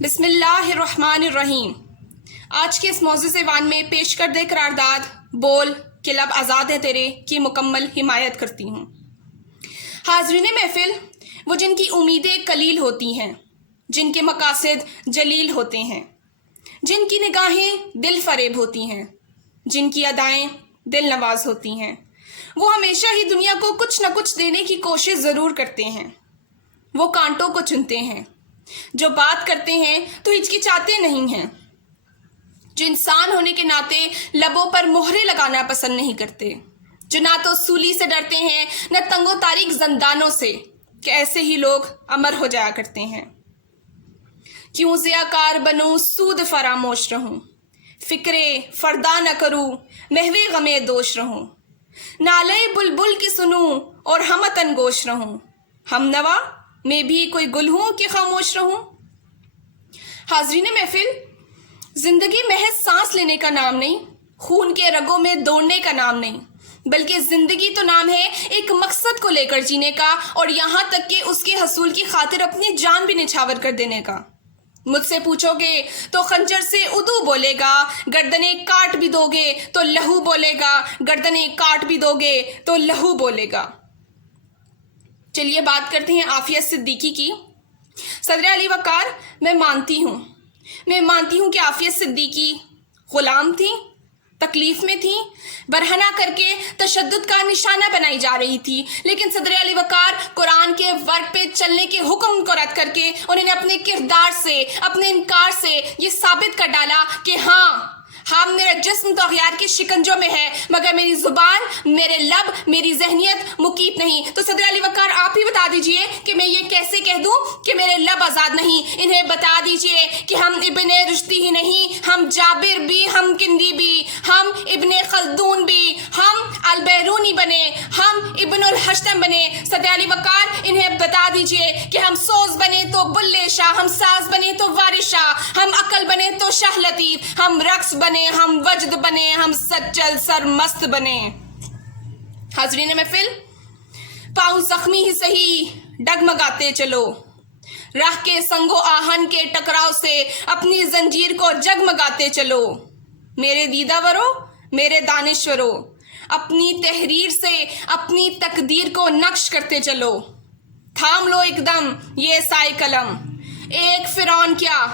بسم اللہ الرحمن الرحیم۔ آج کے اس موضوع زبان میں پیش کردہ قرارداد بول کہ لب آزاد ہے تیرے کی مکمل حمایت کرتی ہوں۔ حاضرین محفل، وہ جن کی امیدیں قلیل ہوتی ہیں، جن کے مقاصد جلیل ہوتے ہیں، جن کی نگاہیں دل فریب ہوتی ہیں، جن کی ادائیں دل نواز ہوتی ہیں، وہ ہمیشہ ہی دنیا کو کچھ نہ کچھ دینے کی کوشش ضرور کرتے ہیں۔ وہ کانٹوں کو چنتے ہیں، جو بات کرتے ہیں تو ہچکچاتے نہیں ہیں، جو انسان ہونے کے ناطے لبوں پر مہرے لگانا پسند نہیں کرتے، جو نہ تو سولی سے ڈرتے ہیں نہ تنگ و تاریک زندانوں سے، کہ ایسے ہی لوگ امر ہو جایا کرتے ہیں۔ کیوں ضیاءکار بنوں سود فراموش رہوں، فکرے فردا نہ کروں محو غم دوش رہوں، نالے بلبل کی سنوں اور ہمتن گوش رہوں، ہم نوا میں بھی کوئی گل ہوں کہ خاموش رہوں۔ حاضرین محفل، زندگی محض سانس لینے کا نام نہیں، خون کے رگوں میں دوڑنے کا نام نہیں، بلکہ زندگی تو نام ہے ایک مقصد کو لے کر جینے کا، اور یہاں تک کہ اس کے حصول کی خاطر اپنی جان بھی نچھاور کر دینے کا۔ مجھ سے پوچھو گے تو خنجر سے ادو بولے گا، گردنیں کاٹ بھی دو گے تو لہو بولے گا، گردنیں کاٹ بھی دو گے تو لہو بولے گا۔ چلیے بات کرتے ہیں عافیہ صدیقی کی۔ صدر علی وقار، میں مانتی ہوں کہ عافیہ صدیقی غلام تھی، تکلیف میں تھی، برہنہ کر کے تشدد کا نشانہ بنائی جا رہی تھی، لیکن صدر علی وقار قرآن کے ورق پہ چلنے کے حکم کو رد کر کے انہوں نے اپنے کردار سے، اپنے انکار سے یہ ثابت کر ڈالا کہ ہاں میرا جسم تو اغیار کے شکنجوں میں ہے، مگر میری زبان، میرے لب، میری ذہنیت مقیت نہیں۔ تو صدر علی وقار آپ ہی بتا دیجئے کہ میں یہ کیسے کہہ دوں کہ میرے لب آزاد نہیں؟ انہیں بتا دیجئے کہ ہم ابن رشدی ہی نہیں، ہم جابر بھی، ہم کندی بھی، ہم ابن خلدون بھی، ہم البیرونی بنے، ہم ابن الحشتم بنے۔ صدر علی وقار انہیں بتا دیجئے کہ ہم سوز بنے تو بلے شاہ، ہم ساز بنے تو وارث شاہ، ہم عقل بنے تو شاہ لطیف، ہم رقص بنے، ہم وجد بنے، ہم سچل سرمست بنے۔ حاضرین محفل، پاؤں زخمی ہی سہی ڈگمگاتے چلو، راہ کے سنگ و آہن کے ٹکراؤ سے اپنی زنجیر کو جگمگاتے چلو۔ میرے دیدہ ورو، میرے دانشورو، اپنی تحریر سے اپنی تقدیر کو نقش کرتے چلو۔ تھام لو ایک دم یہ سائے قلم، ایک فرعون کیا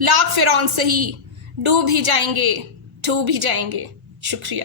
لاکھ فرعون سہی، ڈوب ہی جائیں گے، ڈوب ہی جائیں گے۔ شکریہ۔